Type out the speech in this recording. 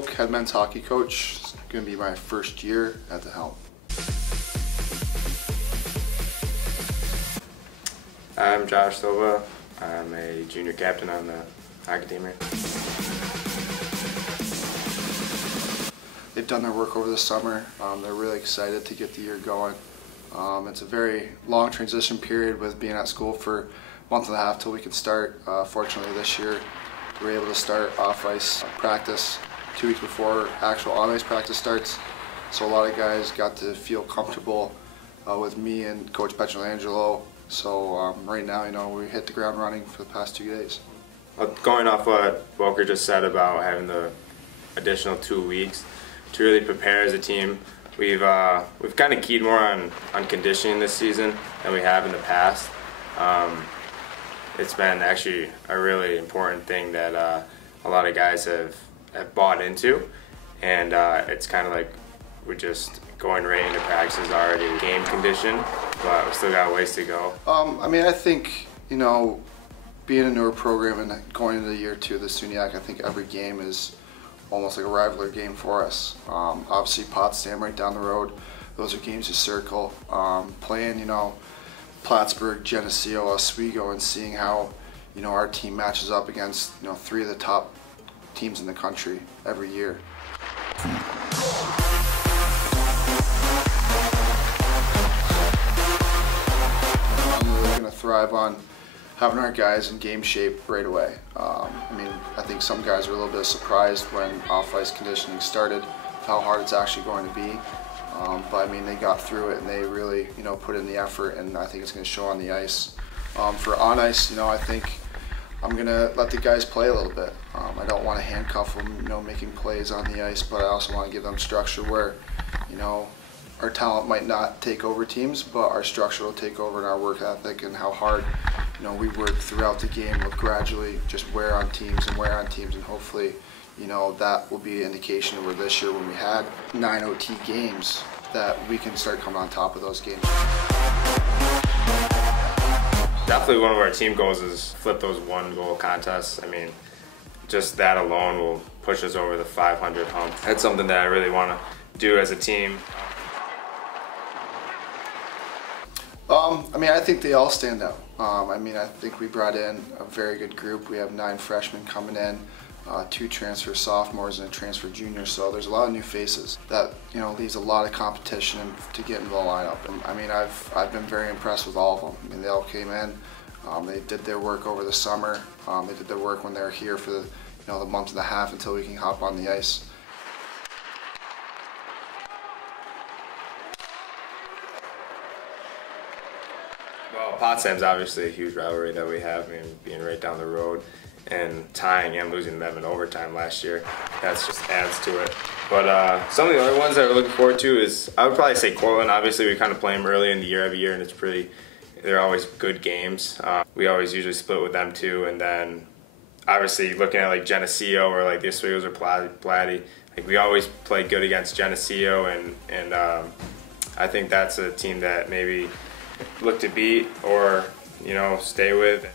Boak, head men's hockey coach. It's going to be my first year at the helm. I'm Josh Sova. I'm a junior captain on the hockey team here. They've done their work over the summer. They're really excited to get the year going. It's a very long transition period with being at school for a month and a half till we can start. Fortunately this year we were able to start off-ice practice 2 weeks before actual on-ice practice starts. So a lot of guys got to feel comfortable with me and Coach Petrolangelo. So right now, we hit the ground running for the past 2 days. Going off what Walker just said about having the additional 2 weeks to really prepare as a team, we've kind of keyed more on conditioning this season than we have in the past. It's been actually a really important thing that a lot of guys have bought into, and it's kind of like we're just going right into practices already game condition, but we still got a ways to go. I think, being a newer program and going into year 2 of the SUNY, I think every game is almost like a rivalry game for us. Obviously Potsdam right down the road, those are games you circle. Playing, Plattsburgh, Geneseo, Oswego, and seeing how, our team matches up against, 3 of the top teams in the country every year. I'm really going to thrive on having our guys in game shape right away. I think some guys were a little bit surprised when off-ice conditioning started, how hard it's actually going to be. But they got through it and they really, put in the effort, and I think it's going to show on the ice. For on ice, I think I'm going to let the guys play a little bit. I don't want to handcuff them, making plays on the ice, but I also want to give them structure where, our talent might not take over teams, but our structure will take over, and our work ethic and how hard, we work throughout the game will gradually just wear on teams, and hopefully, that will be an indication where this year when we had 9 OT games that we can start coming on top of those games. Definitely one of our team goals is flip those 1-goal contests. Just that alone will push us over the 500 hump. That's something that I really want to do as a team. I think they all stand out. I think we brought in a very good group. We have 9 freshmen coming in, 2 transfer sophomores and a transfer junior, so there's a lot of new faces. That leaves a lot of competition to get into the lineup. And I've been very impressed with all of them. They all came in, they did their work over the summer. They did their work when they were here for the month and a half until we can hop on the ice. Well, Potsdam's obviously a huge rivalry that we have, being right down the road and tying and losing them in overtime last year. That just adds to it. But some of the other ones that we're looking forward to is, I would probably say Cortland. Obviously, we kind of play them early in the year every year, and they're always good games. We always usually split with them too, and then obviously looking at like Geneseo or like the Oswego's or Platy, we always play good against Geneseo, and I think that's a team that maybe look to beat or stay with.